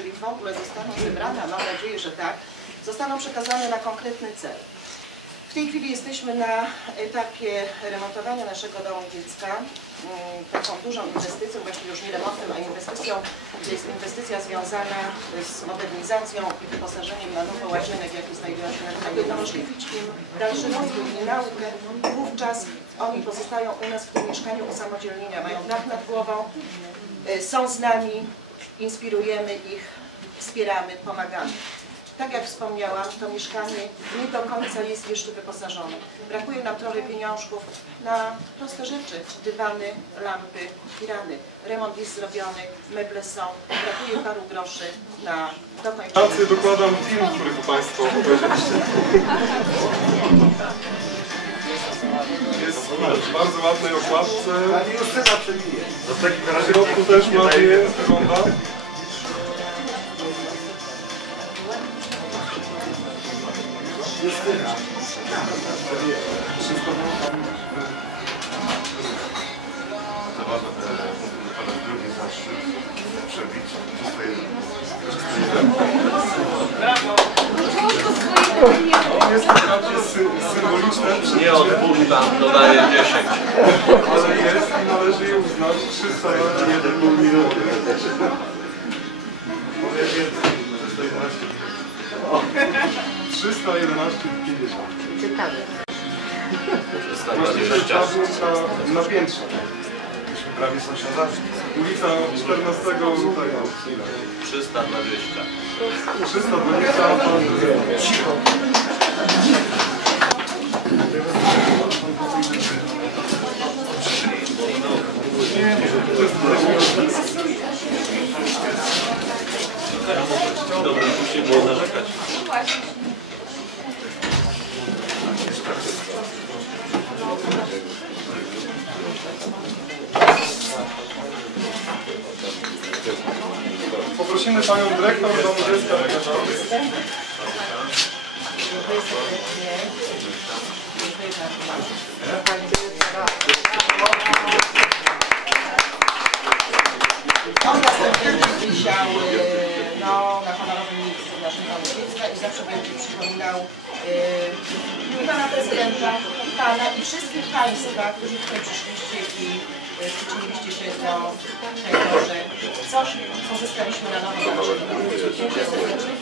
w ogóle zostaną zebrane, a mam nadzieję, że tak, zostaną przekazane na konkretny cel. W tej chwili jesteśmy na etapie remontowania naszego domu dziecka. Mm, Taką dużą inwestycją, właściwie już nie remontem, a inwestycją. Jest inwestycja związana z modernizacją i wyposażeniem na nowo łazienek, jakie znajdują się na terenie Dorożliwickim, dalszy rozwój i naukę. Wówczas oni pozostają u nas w tym mieszkaniu usamodzielnienia, mają dach nad głową, y, są z nami, inspirujemy ich, wspieramy, pomagamy. Tak jak wspomniałam, to mieszkanie nie do końca jest jeszcze wyposażone. Brakuje nam trochę pieniążków na proste rzeczy. Dywany, lampy, pirany. Remont jest zrobiony, meble są. Brakuje paru groszy na dokończenie. Dokładam film, który tu Państwo obejrzeliście. Jest w bardzo ładnej okładce. Pani Justyna przebije. W środku też ładnie wygląda. Justyna. Zaważa po raz drugi zaszczyt przebić swoje Jest Nie odpuszczam, dodaję 10. ale jest i należy je uznać. 301 minuty. Powiem więcej, 311 311,50. Właściwie 320. na, piętrze. Prawie sąsiadami. Ulica 14 lutego. 320. 320. Cicho. Dobra, już nie było narzekać. Poprosimy Panią Dyrektor Domu Dziecka Lekarza. Dziękuję serdecznie. Dziękuję bardzo. Pani dyrektora. On następnie będzie wisiał e, no, na honorowym miejscu w naszym domu dziecka i zawsze będzie przypominał e, pana prezydenta, pana i wszystkich państwa, którzy tutaj przyszliście i e, przyczyniliście się do tego, że coś pozyskaliśmy na nowo. Dziękuję serdecznie.